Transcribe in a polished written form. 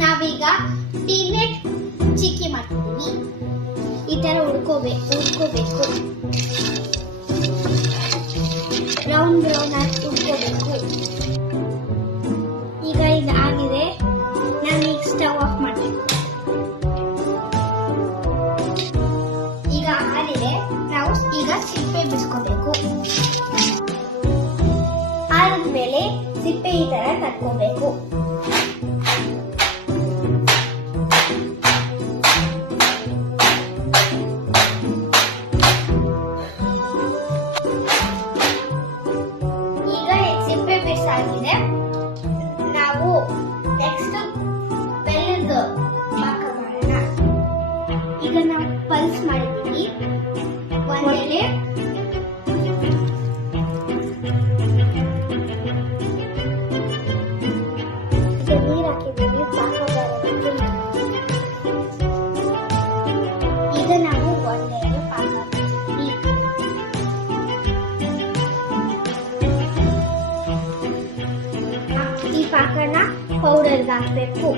ನಾವೀಗ ಪೀನಟ್ ಚಿಕ್ಕಿ ಮಾಡ್ತೀವಿ. ಈ ತರ ಹುರ್ಕೋಬೇಕು ಬ್ರೌನ್ ಆಗಿ ಹುರ್ಕೋಬೇಕು. ಈಗ ಇದಾಗಿದೆ, ನಾನು ಈಗ ಸ್ಟವ್ ಆಫ್ ಮಾಡಬೇಕು. ಈಗ ಆರಿದೆ, ನಾವು ಈಗ ಸಿಪ್ಪೆ ಬಿಡಿಸ್ಕೋಬೇಕು. ಆದ್ಮೇಲೆ ಸಿಪ್ಪೆ ಈ ತರ ತಕ್ಕೋಬೇಕು. ಈಗ ಸಿಪ್ಪೆ ಬಿಡಿಸಾಗಿದೆ, ನಾವು ನೆಕ್ಸ್ಟ್ ಬೆಲ್ಲದ ಪಾಕ ಮಾಡೋಣ. ಈಗ ನಾವು ಪಲ್ಸ್ ಮಾಡಿದ್ದೀವಿ. ಒಂದೆಲೆ ನೀರು ಹಾಕಿದ್ದೀವಿ ಪಾಕ ಬರೋದಕ್ಕೆ. ಈಗ ನಾವು ಒಂದೆಲೆ ಪಾಕ ಹಾಕಿದ್ದೀವಿ. ಈ ಪಾಕನ ಪೌಡರ್ಗೆ ಹಾಕಬೇಕು.